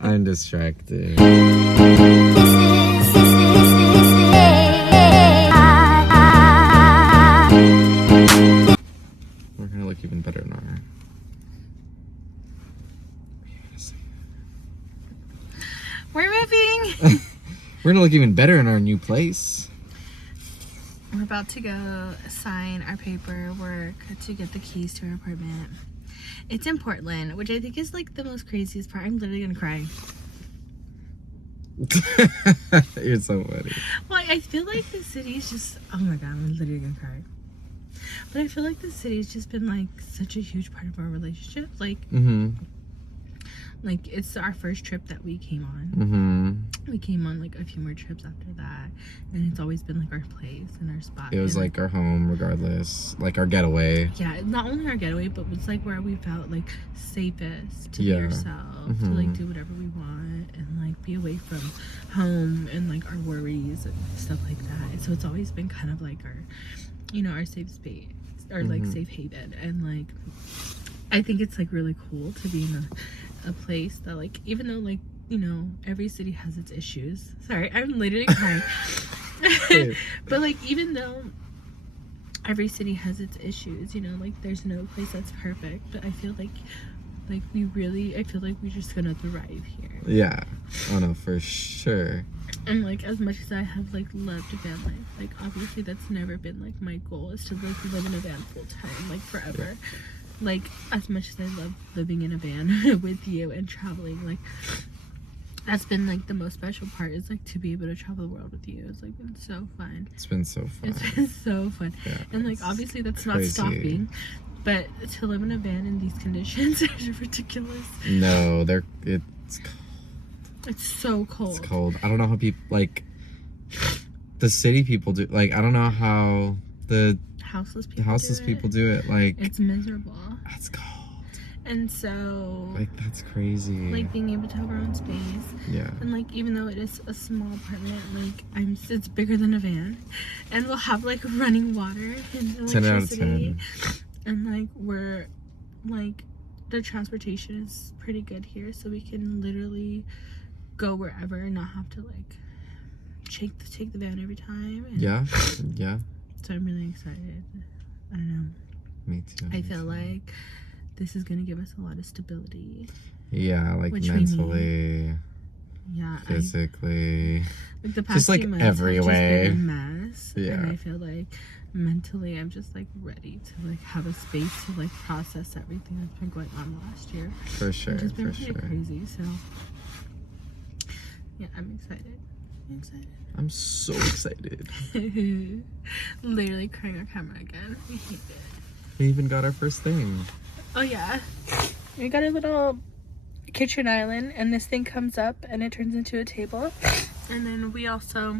I'm distracted. We're gonna look even better in our... We're moving. We're gonna look even better in our new place. We're about to go sign our paperwork to get the keys to our apartment. It's in Portland, which I think is like the most craziest part. I'm literally gonna cry. You're so funny. Well, I feel like the city's just, oh my god, I'm literally gonna cry. But I feel like the city's just been like such a huge part of our relationship. Like, like it's our first trip that we came on. We came on like a few more trips after that, and it's always been like our place and our spot. It was like our home, regardless. Like our getaway. Yeah, not only our getaway, but it's like where we felt like safest to be ourselves, to like do whatever we want and like be away from home and like our worries and stuff like that. And so it's always been kind of like our, you know, our safe space or like safe haven. And like I think it's like really cool to be in a place that like, even though like, you know, every city has its issues. Sorry, I'm literally crying. But like, even though every city has its issues, you know, like there's no place that's perfect, but I feel like I feel like we're just gonna thrive here. Yeah. Oh no, for sure. And like, as much as I have like loved van life, like obviously that's never been like my goal, is to like live in a van full time, like forever. Yeah. Like, as much as I love living in a van with you and traveling, like that's been like the most special part, is like to be able to travel the world with you. It's like been so fun. It's been so fun. It's been so fun. Yeah, and like obviously that's crazy. Not stopping, but to live in a van in these conditions is ridiculous. No, it's cold. It's so cold. It's cold. I don't know how people, like, the city people do, like, I don't know how the houseless people do it. Like, it's miserable. That's cold. And so, like, that's crazy. Like, being able to have our own space. Yeah. And like, even though it is a small apartment, like it's bigger than a van, and we'll have like running water and electricity. 10 out of 10. And like, we're like, the transportation is pretty good here, so we can literally go wherever and not have to like take the van every time. And yeah. So I'm really excited. I don't know. Me too. I feel like this is gonna give us a lot of stability. Yeah, like mentally. Yeah. Physically. Like the past just like few months every have way. Just been a mess. Yeah. And I feel like mentally I'm just like ready to like have a space to like process everything that's been going on last year. For sure. It's just been pretty crazy. So yeah, I'm excited. I'm so excited. Literally crying on camera again. We hate it. We even got our first thing. Oh yeah. We got a little kitchen island, and this thing comes up and it turns into a table. And then we also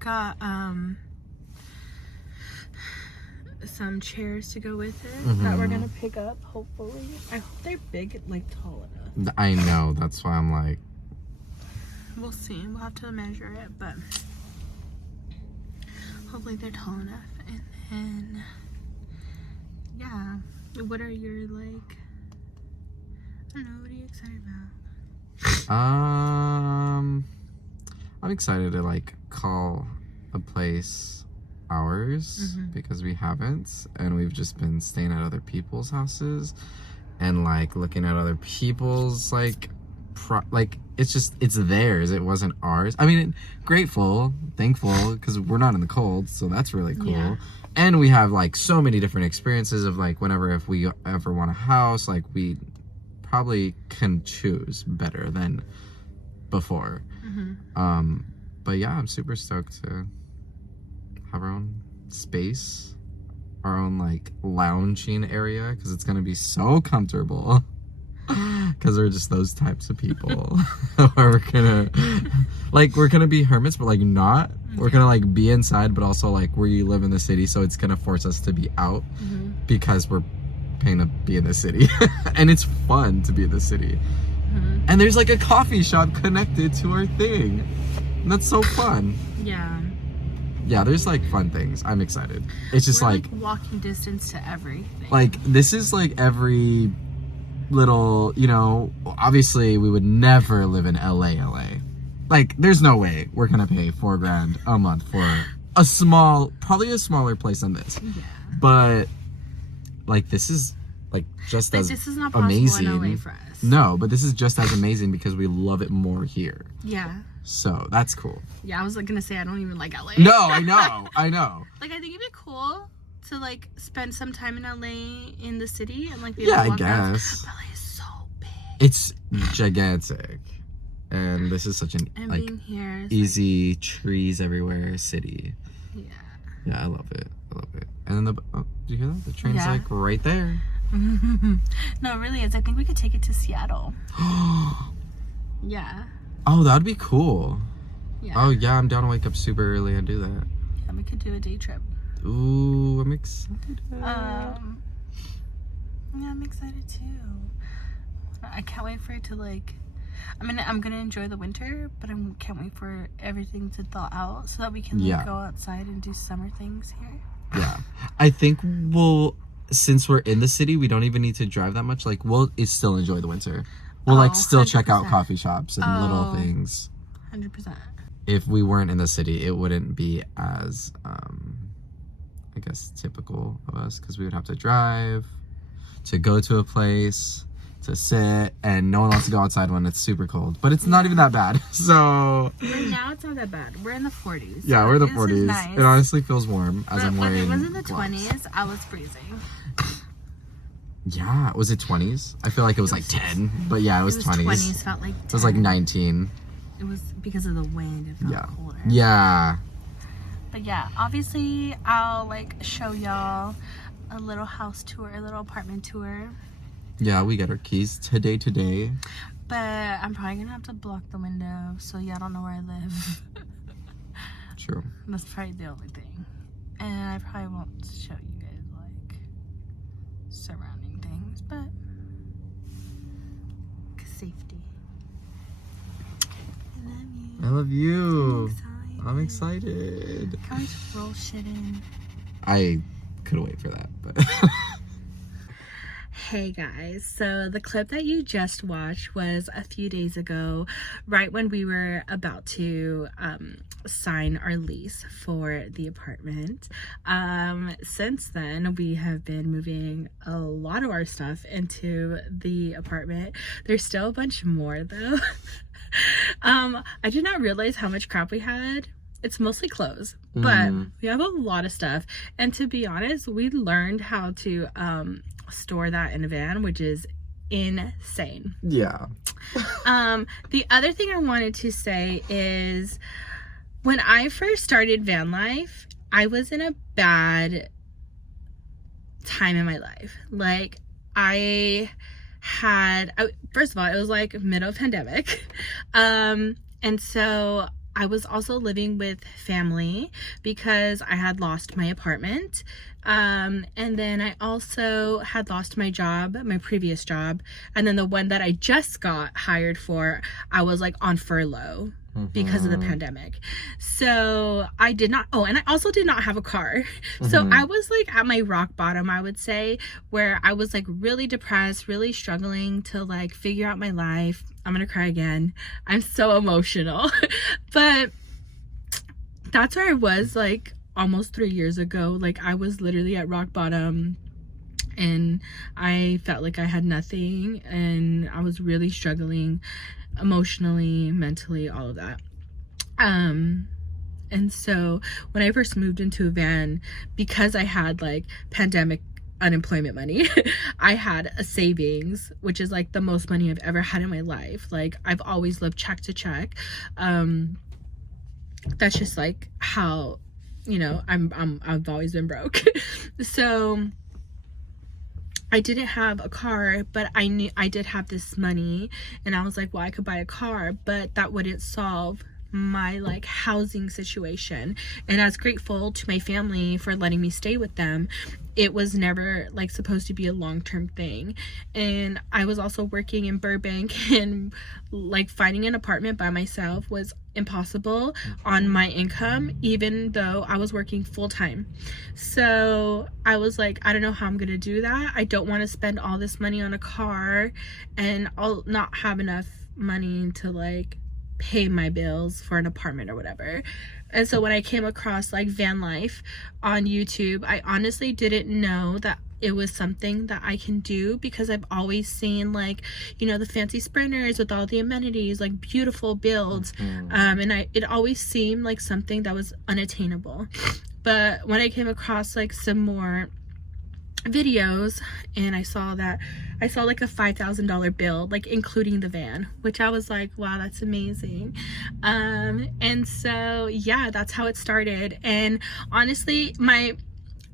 got some chairs to go with it that we're gonna pick up, hopefully. I hope they're big and like tall enough. I know, that's why I'm like, we'll see. We'll have to measure it, but hopefully they're tall enough. And then yeah, what are your like, I don't know, what are you excited about? I'm excited to like call a place ours because we haven't, and we've just been staying at other people's houses and like looking at other people's like it's theirs. It wasn't ours. I mean, grateful, thankful, because we're not in the cold, so that's really cool. Yeah. And we have like so many different experiences of like if we ever want a house, like we probably can choose better than before. But yeah, I'm super stoked to have our own space, our own like lounging area, because it's gonna be so comfortable. Because we're just those types of people. We're gonna be hermits, but like not. We're gonna like be inside, but also like we live in the city, so it's gonna force us to be out because we're paying to be in the city. And it's fun to be in the city. And there's like a coffee shop connected to our thing. And that's so fun. Yeah, there's like fun things. I'm excited. It's just we're like walking distance to everything. Like this is like every little, you know, obviously we would never live in LA. Like, there's no way we're gonna pay $4,000 a month for probably a smaller place than this. Yeah. But like, this is like just like, as this is not amazing. possible in LA for us. No, but this is just as amazing because we love it more here. Yeah. So that's cool. Yeah, I was like gonna say I don't even like LA. No, I know. Like, I think it'd be cool to like spend some time in LA in the city and like be Yeah, able I to walk around. guess. LA is so big. It's gigantic. And this is such an And like being here is easy trees everywhere city. like, Yeah, I love it. And then do you hear that? The train's Yeah. like right there. No, it really is. I think we could take it to Seattle. Yeah. Oh, that'd be cool. Yeah. Oh yeah, I'm down to wake up super early and do that. Yeah, we could do a day trip. Ooh, I'm excited. Yeah, I'm excited too. I can't wait for it to like. I mean, I'm gonna enjoy the winter, but I can't wait for everything to thaw out so that we can like go outside and do summer things here. Yeah, I think since we're in the city, we don't even need to drive that much. Like, we'll still enjoy the winter. We'll like still 100%. check out coffee shops and little things. 100%. If we weren't in the city, it wouldn't be as, I guess, typical of us, because we would have to drive to go to a place to sit, and no one wants to go outside when it's super cold. But it's not even that bad. So Right now, it's not that bad. We're in the 40s. yeah, we're in the This is 40s. nice. It honestly feels warm as I'm When wearing it was in the gloves. 20s, I was freezing. Yeah, was it 20s? I feel like it was like 10, but yeah, it was 20s. 20s felt like 10. It was like 19. It was because of the wind. It felt Yeah. colder. Yeah. But yeah, obviously I'll like show y'all a little house tour, a little apartment tour. Yeah, we got our keys today. But I'm probably gonna have to block the window so y'all don't know where I live. True. That's probably the only thing. And I probably won't show you guys like surrounding things, but safety. I love you. I love you. I'm excited. Can we just roll shit in? I couldn't wait for that, but Hey guys, so the clip that you just watched was a few days ago, right when we were about to sign our lease for the apartment. Since then, we have been moving a lot of our stuff into the apartment. There's still a bunch more though. I did not realize how much crap we had. It's mostly clothes, but we have a lot of stuff. And to be honest, we learned how to store that in a van, which is insane. yeah. The other thing I wanted to say is when I first started van life, I was in a bad time in my life. Like, first of all, it was like middle of pandemic. And so I was also living with family because I had lost my apartment. And then I also had lost my job, my previous job. And then the one that I just got hired for, I was like on furlough because of the pandemic. So I did not, and I also did not have a car. So I was like at my rock bottom, I would say, where I was like really depressed, really struggling to like figure out my life. I'm gonna cry again. I'm so emotional. But that's where I was like almost 3 years ago. Like, I was literally at rock bottom and I felt like I had nothing, and I was really struggling emotionally, mentally, all of that. And so when I first moved into a van, because I had like pandemic unemployment money, I had a savings, which is like the most money I've ever had in my life. Like, I've always lived check to check. That's just like how, you know, I've always been broke. So I didn't have a car, but I knew I did have this money, and I was like, well, I could buy a car, but that wouldn't solve my like housing situation. And I was grateful to my family for letting me stay with them. It was never like supposed to be a long-term thing. And I was also working in Burbank, and like finding an apartment by myself was impossible on my income, even though I was working full-time. So I was like, I don't know how I'm gonna do that. I don't want to spend all this money on a car and I'll not have enough money to like pay my bills for an apartment or whatever. And so when I came across like Vanlife on YouTube, I honestly didn't know that it was something that I can do, because I've always seen like, you know, the fancy sprinters with all the amenities, like beautiful builds. And it always seemed like something that was unattainable. But when I came across like some more videos and I saw like a $5,000 build, like including the van, which I was like, wow, that's amazing. And so yeah, that's how it started. And honestly,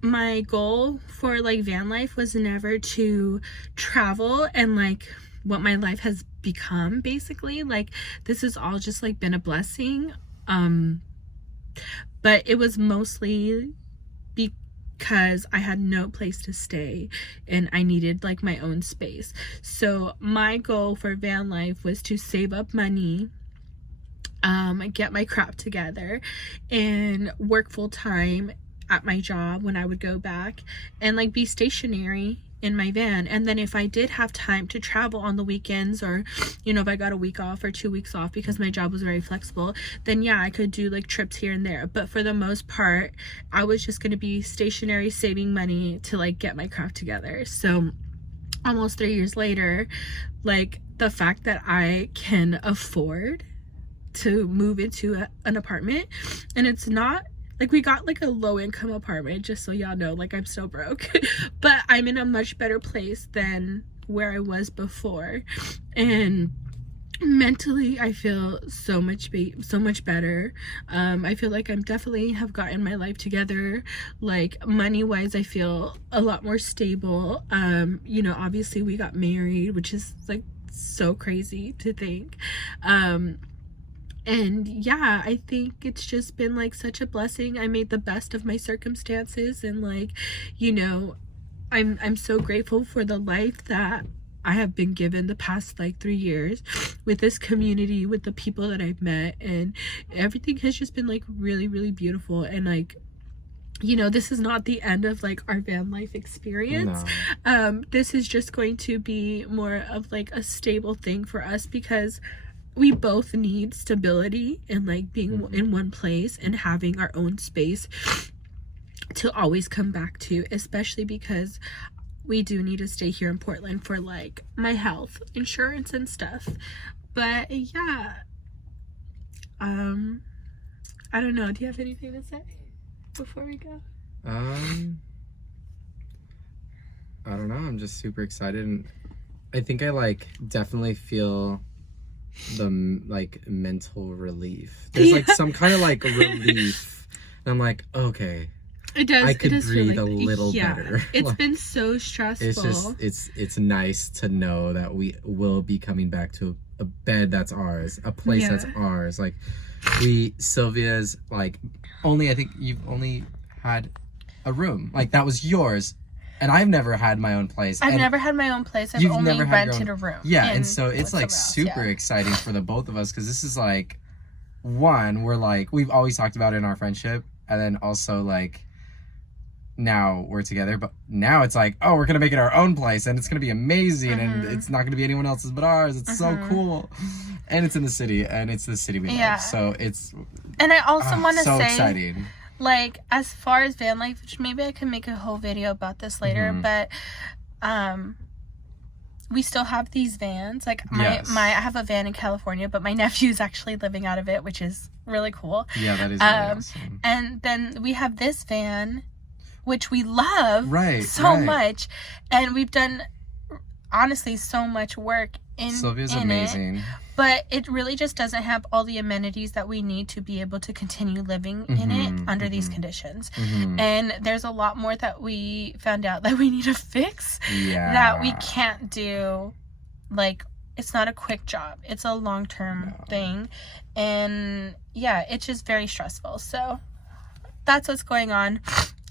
my goal for like van life was never to travel and like what my life has become, basically. Like this has all just like been a blessing, but it was mostly because I had no place to stay and I needed like my own space. So my goal for van life was to save up money, get my crap together, and work full-time at my job when I would go back, and like be stationary in my van. And then if I did have time to travel on the weekends, or you know, if I got a week off or 2 weeks off, because my job was very flexible, then yeah, I could do like trips here and there. But for the most part, I was just going to be stationary, saving money to like get my crap together. So almost 3 years later, like the fact that I can afford to move into an apartment, and it's not like we got like a low income apartment, just so y'all know, like I'm still broke, but I'm in a much better place than where I was before. And mentally I feel so much better. I feel like I'm definitely have gotten my life together. Like money wise, I feel a lot more stable. You know, obviously we got married, which is like so crazy to think. And yeah, I think it's just been like such a blessing. I made the best of my circumstances, and like, you know, I'm so grateful for the life that I have been given the past like 3 years with this community, with the people that I've met, and everything has just been like really, really beautiful. And like, you know, this is not the end of like our van life experience. No. This is just going to be more of like a stable thing for us, because we both need stability and like being in one place and having our own space to always come back to, especially because we do need to stay here in Portland for like my health insurance and stuff. But yeah, I don't know, do you have anything to say before we go? I don't know, I'm just super excited, and I think I like definitely feel the like mental relief. There's like some kind of like relief, and I'm like, okay, it does, I could breathe like, a little better. It's like, been so stressful. It's just it's nice to know that we will be coming back to a bed that's ours, a place that's ours. Like Sylvia's like I think you've only had a room, like that was yours. And I've never had my own place. I've never had my own place. I've only rented a room. Yeah, and so it's like super exciting for the both of us, because this is like, one, we're like, we've always talked about it in our friendship, and then also like, now we're together, but now it's like, oh, we're gonna make it our own place, and it's gonna be amazing, and it's not gonna be anyone else's but ours. It's so cool, and it's in the city, and it's the city we love. So it's. And I also want to so say, exciting. Like, as far as van life, which maybe I can make a whole video about this later, but we still have these vans. Like I have a van in California, but my nephew's actually living out of it, which is really cool. Yeah, that is really awesome. And then we have this van, which we love so much, and we've done honestly so much work in Sylvia's amazing. But it really just doesn't have all the amenities that we need to be able to continue living in it under these conditions. And there's a lot more that we found out that we need to fix that we can't do. Like, it's not a quick job. It's a long-term thing. And yeah, it's just very stressful. So that's what's going on.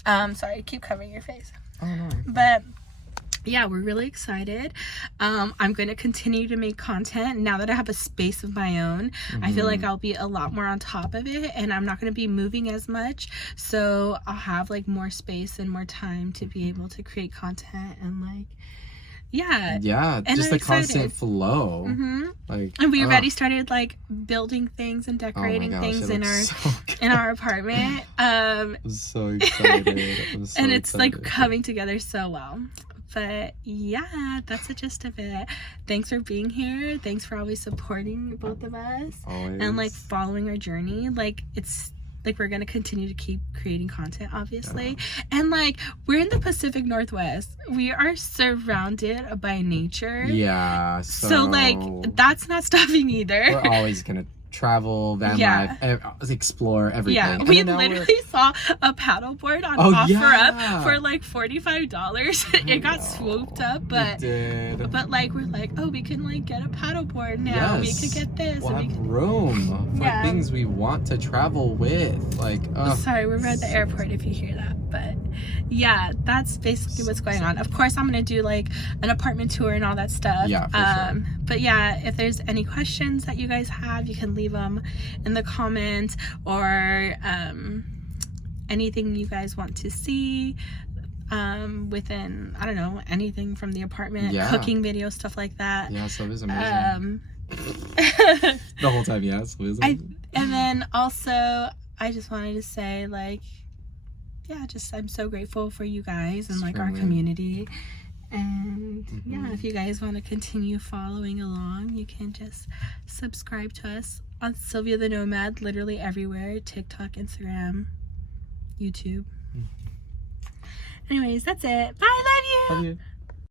Sorry, keep covering your face. Oh, no. But yeah, we're really excited. I'm going to continue to make content now that I have a space of my own. I feel like I'll be a lot more on top of it, and I'm not going to be moving as much, so I'll have like more space and more time to be able to create content and like yeah, and just a constant flow. Like, and we already started like building things and decorating things in our apartment. I'm so excited. And it's like coming together so well. But yeah, that's the gist of it. Thanks for being here. Thanks for always supporting both of us. Always. And like following our journey. Like it's like we're gonna continue to keep creating content, obviously. And like we're in the Pacific Northwest. We are surrounded by nature. Yeah. So like that's not stopping either. We're always gonna travel, van life, explore everything. Yeah, we literally saw a paddleboard on OfferUp for like $45. It got swooped up, but like we're like, oh, we can like get a paddleboard now. We could get this. We'll have room for things we want to travel with. Like, sorry, we're at the airport if you hear that, but yeah, that's basically what's going on. Of course, I'm gonna do like an apartment tour and all that stuff. Yeah, for sure. But yeah, if there's any questions that you guys have, you can leave them in the comments, or anything you guys want to see within, I don't know, anything from the apartment, cooking videos, stuff like that. Yeah, so it was amazing. The whole time, so it was amazing. And then also, I just wanted to say, like, I'm so grateful for you guys and like our community. And if you guys want to continue following along, you can just subscribe to us on Sylvia the Nomad, literally everywhere: TikTok, Instagram, YouTube. Anyways, that's it. Bye. Love you.